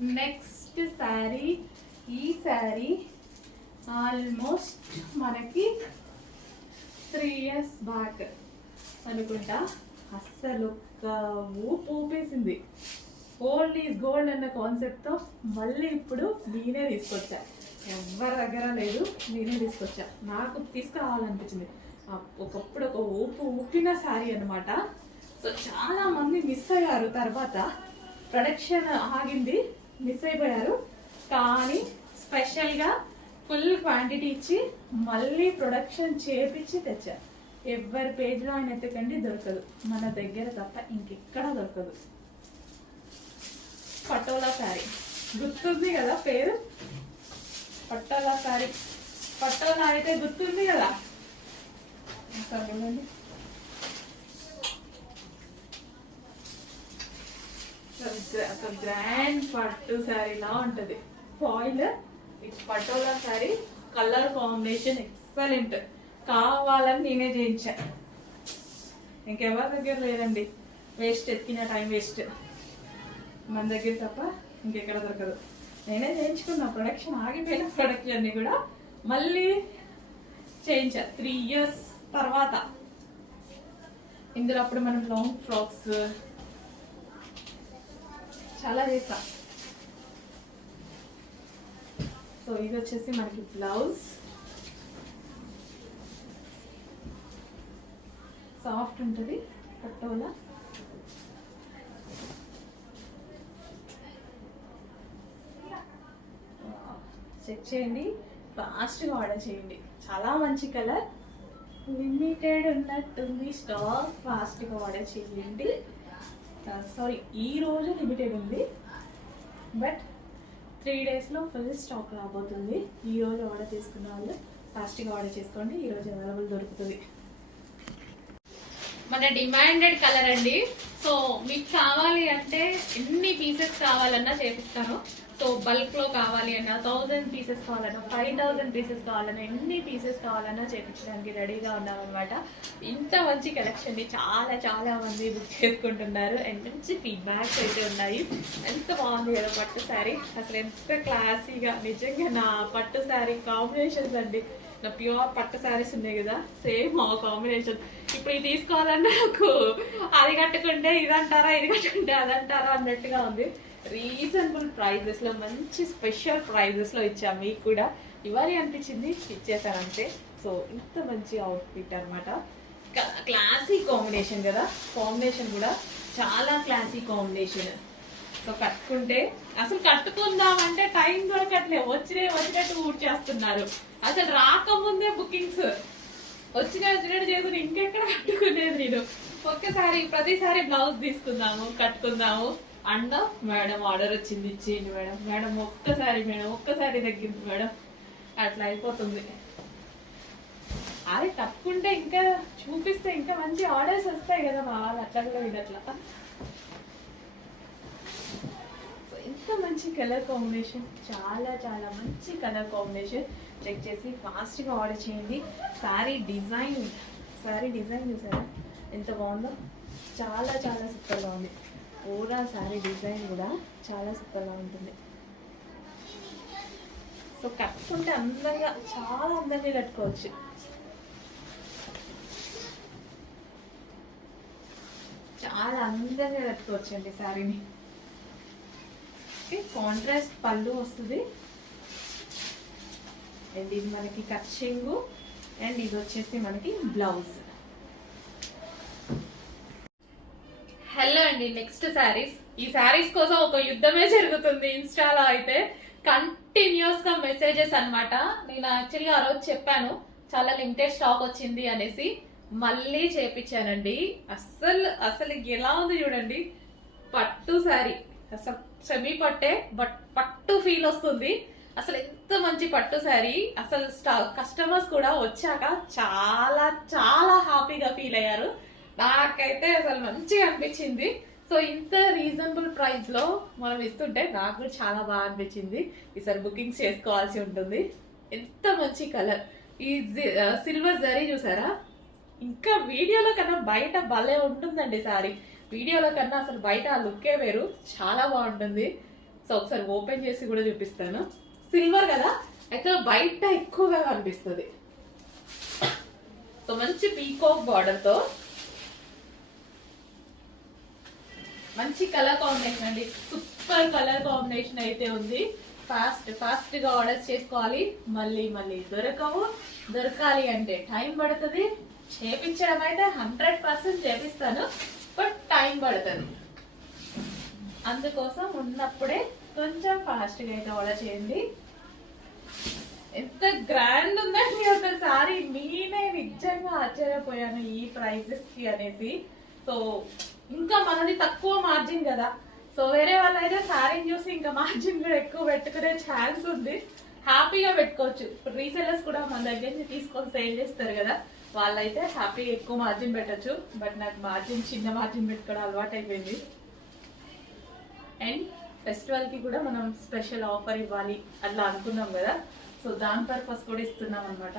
Next sari, ఈ sari almost మనకి 3 years back అనుకుంటా అస్సలు ఒక ఊపేసింది. ఓల్డ్ ఈజ్ గోల్డ్ అన్న కాన్సెప్ట్తో మళ్ళీ ఇప్పుడు నేనే తీసుకొచ్చా. ఎవరి దగ్గర లేదు, నేనే తీసుకొచ్చా. నాకు తీసుకురావాలనిపించింది. ఒకప్పుడు ఒక ఊపిన శారీ అనమాట. సో చాలా మంది మిస్ అయ్యారు, తర్వాత ప్రొడక్షన్ ఆగింది, మిస్ అయిపోయారు. కానీ స్పెషల్గా ఫుల్ క్వాంటిటీ ఇచ్చి మళ్ళీ ప్రొడక్షన్ చేపించి తెచ్చా. ఎవరి పేజ్లో ఆయన ఎత్తకండి, దొరకదు. మన దగ్గర తప్ప ఇంకెక్కడా దొరకదు. పటోలా శారీ గుర్తుంది కదా పేరు, పటోలా శారీ. పటోలా అయితే గుర్తుంది కదా. గ్రాండ్ పట్టు శారీలా ఉంటది. Foil with patola sari, colour combination excellent. కావాలని నేనే చేయించా, ఇంకెవరి దగ్గర లేదండి. వేస్ట్, ఎత్తిన టైం వేస్ట్. మన దగ్గర తప్ప ఇంకెక్కడ దొరకదు. నేనే చేయించుకున్నా. ప్రొడక్షన్ ఆగిపోయిన ప్రొడక్షన్ కూడా మళ్ళీ చేయించా 3 years తర్వాత. ఇందులో అప్పుడు మనం లాంగ్ ఫ్రాక్స్ చాలా చేస్తా. సో ఇది వచ్చేసి మనకి బ్లౌజ్. సాఫ్ట్ ఉంటుంది పట్టోలా. చెక్ చేయండి, ఫాస్ట్గా ఆర్డర్ చేయండి. చాలా మంచి కలర్, లిమిటెడ్ ఉన్నట్టుంది స్టాక్. ఫాస్ట్గా ఆర్డర్ చేయండి. సారీ, ఈరోజు లిమిటెడ్ ఉంది, బట్ 3 daysలో ఫుల్ స్టాక్ రాబోతుంది. ఈరోజు ఆర్డర్ చేసుకున్న వాళ్ళు ఫాస్ట్గా ఆర్డర్ చేసుకోండి, ఈరోజు అవైలబుల్ దొరుకుతుంది. మన డిమాండెడ్ కలర్ అండి. సో మీకు కావాలి అంటే ఎన్ని పీసెస్ కావాలన్నా చేపిస్తాను. సో బల్క్లో కావాలి అన్నా, 1000 pieces కావాలన్నా, 5000 pieces కావాలన్నా, ఎన్ని పీసెస్ కావాలన్నా చేపించడానికి రెడీగా ఉన్నామన్నమాట. ఇంత మంచి కలెక్షన్ ని చాలా చాలా మంది బుక్ చేసుకుంటున్నారు అండ్ మంచి ఫీడ్బ్యాక్స్ అయితే ఉన్నాయి. ఎంత బాగుంది కదా పట్టు శారీ, అసలు ఎంత క్లాసీగా. నిజంగా నా పట్టు శారీ కాంబినేషన్స్ అండి, నా ప్యూర్ పట్టు శారీస్ ఉన్నాయి కదా, సేమ్ ఆ కాంబినేషన్. ఇప్పుడు ఇది తీసుకోవాలన్నా నాకు అది కట్టుకుంటే ఇది అంటారా, ఇది కట్టుకుంటే అది అంటారా అన్నట్టుగా ఉంది. రీజనబుల్ ప్రైజెస్లో, మంచి స్పెషల్ ప్రైజెస్లో ఇచ్చాము. మీకు కూడా ఇవ్వాలి అనిపించింది, ఇచ్చేసానంతే. సో ఇంత మంచి అవుట్ఫిట్ అనమాట. క్లాసీ కాంబినేషన్ కదా, కాంబినేషన్ కూడా చాలా క్లాసీ కాంబినేషన్. సో కట్టుకుంటే అసలు కట్టుకుందామంటే టైం దొరకట్లేదు. వచ్చినట్టు ఊట్ చేస్తున్నారు. అసలు రాకముందే బుకింగ్స్, వచ్చినట్టు చేసుకుని ఇంకెక్కడ కట్టుకునేది నేను. ఒక్కసారి ప్రతిసారి బ్లౌజ్ తీసుకుందాము, కట్టుకుందాము అండ్ మేడం ఆర్డర్ వచ్చింది, ఇచ్చేయండి మేడం, మేడం ఒక్కసారి తగ్గింది మేడం, అట్లా అయిపోతుంది. అదే కట్టుకుంటే ఇంకా చూపిస్తే ఇంకా మంచి ఆర్డర్స్ వస్తాయి కదా మా వాళ్ళు. అట్లా కూడా ఇది అట్లా. ఎంత మంచి కలర్ కాంబినేషన్, చాలా చాలా మంచి కలర్ కాంబినేషన్. చెక్ చేసి ఫాస్ట్గా ఆర్డర్ చేయండి. శారీ డిజైన్ చూసారా ఎంత బాగుందో, చాలా చాలా సూపర్గా ఉంది. పూరా శారీ డిజైన్ కూడా చాలా సూపర్గా ఉంటుంది. సో కట్టుకుంటే అందంగా, చాలా అందంగా కట్టుకోవచ్చు. చాలా అందంగా కట్టుకోవచ్చు అండి శారీని. కాంట్రాస్ట్ పళ్ళు వస్తుంది అండ్ ఇది మనకి కచ్చింగు అండ్ ఇది వచ్చేసి మనకి బ్లౌజ్. హలో అండి, నెక్స్ట్ శారీస్. ఈ శారీస్ కోసం ఒక యుద్ధమే జరుగుతుంది ఇన్స్టాలో అయితే. కంటిన్యూస్ గా మెసేజెస్ అన్నమాట. నేను యాక్చువల్గా ఆ రోజు చెప్పాను చాలా లిమిటెడ్ స్టాక్ వచ్చింది అనేసి, మళ్ళీ చేపించానండి. అసలు ఎలా ఉంది చూడండి, పట్టు శారీ. అసలు సెమీ పట్టే, బట్ పట్టు ఫీల్ వస్తుంది. అసలు ఎంత మంచి పట్టు శారీ. అసలు కస్టమర్స్ కూడా వచ్చాక చాలా చాలా హ్యాపీగా ఫీల్ అయ్యారు. నాకైతే అసలు మంచిగా అనిపించింది. సో ఇంత రీజనబుల్ ప్రైస్ లో మనం ఇస్తుంటే నాకు కూడా చాలా బాగా అనిపించింది. ఈసారి బుకింగ్స్ చేసుకోవాల్సి ఉంటుంది. ఎంత మంచి కలర్. ఈ సిల్వర్ జరీ చూసారా, ఇంకా వీడియోలో కన్నా బయట భలే ఉంటుందండి సారీ. వీడియోలో కన్నా అసలు బయట ఆ లుక్కే వేరు, చాలా బాగుంటుంది. సో ఒకసారి ఓపెన్ చేసి కూడా చూపిస్తాను. సిల్వర్ కదా, అయితే బయట ఎక్కువగా కనిపిస్తుంది. సో మంచి పీకాక్ బార్డర్ తో మంచి కలర్ కాంబినేషన్ అండి. సూపర్ కలర్ కాంబినేషన్ అయితే ఉంది. ఫాస్ట్ గా ఆర్డర్స్ చేసుకోవాలి. మళ్ళీ దొరకాలి అంటే టైం పడుతుంది. చేపించడం అయితే 100% చేపిస్తాను, బట్ టైం పడుతుంది. అందుకోసం ఉన్నప్పుడే కొంచెం ఫాస్ట్ గా అయితే ఆర్డర్ చేయండి. ఎంత గ్రాండ్ ఉందండి ఒకసారి, నేనే నిజంగా ఆశ్చర్యపోయాను ఈ ప్రైజెస్ కి అనేసి. సో ఇంకా మనది తక్కువ మార్జిన్ కదా, సో వేరే వాళ్ళైతే సారీని చూసి ఇంకా మార్జిన్ కూడా ఎక్కువ పెట్టుకునే ఛాన్స్ ఉంది. హ్యాపీగా పెట్టుకోవచ్చు. ఇప్పుడు రీసెలర్స్ కూడా మన దగ్గర నుంచి తీసుకొని సేల్ చేస్తారు కదా, వాళ్ళైతే హ్యాపీగా ఎక్కువ మార్జిన్ పెట్టచ్చు. బట్ నాకు చిన్న మార్జిన్ పెట్టుకోవడం అలవాటు అయిపోయింది. అండ్ ఫెస్టివల్ కి కూడా మనం స్పెషల్ ఆఫర్ ఇవ్వాలి అట్లా అనుకున్నాం కదా, సో దాని పర్పస్ కూడా ఇస్తున్నాం అనమాట.